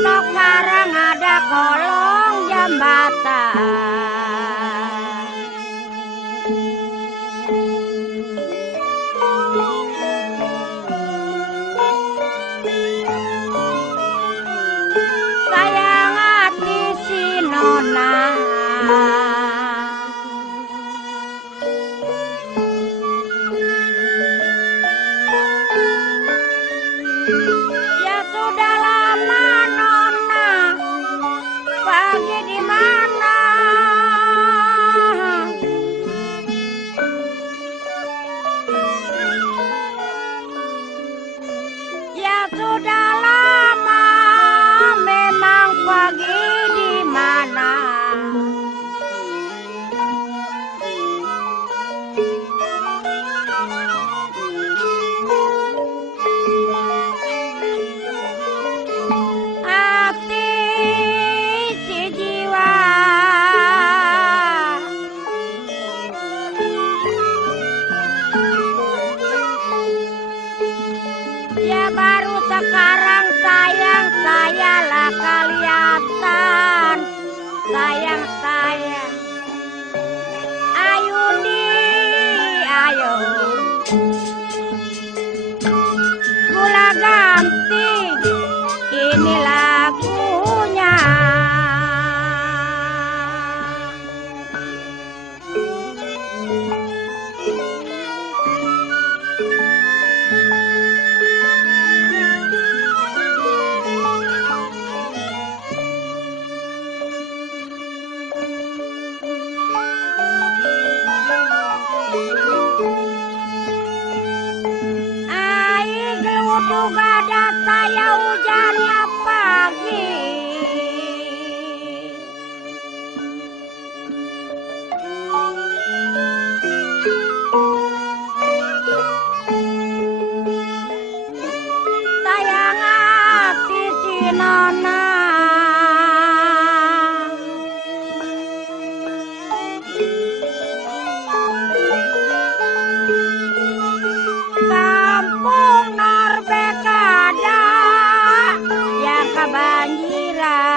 Sekarang ada kolong jembatan. Sayang hati si Nona. Ya sudah lama Nona pergi di mana? Ya sudah lama memang pergi di mana? Hati si jiwa ya baru sekarang sayang saya lah kelihatan. Sayang sayang ayo di ayo gula ganti ini lagunya. Ai geluduk ada saya hujannya pagi. Sayang hati si Nona. Kampung Norbek ada yang kebanjiran.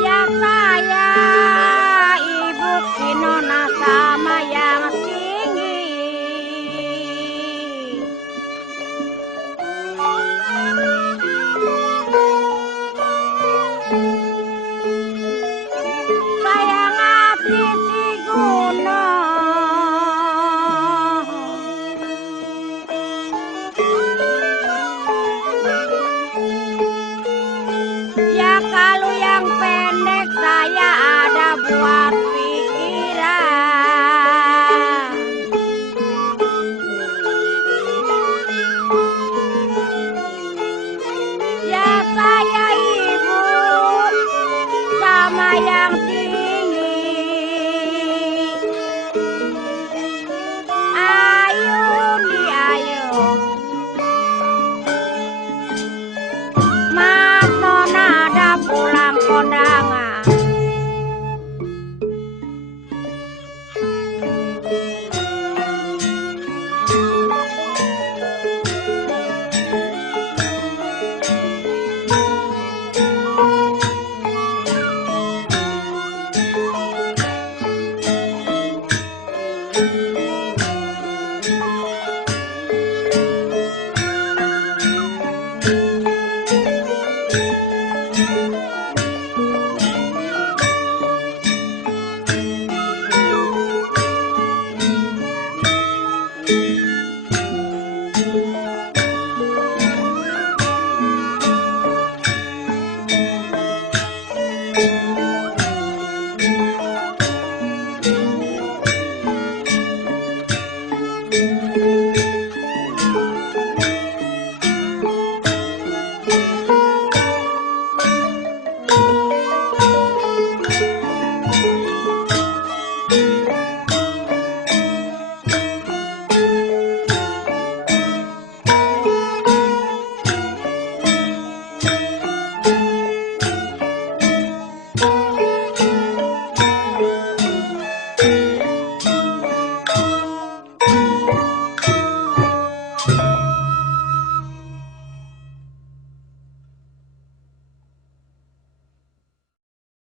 Ya saya ibu si Nona sama yang tinggi. Sayang hati si Gunung. Ya kalau yang pendek saya ada buat pikiran. Thank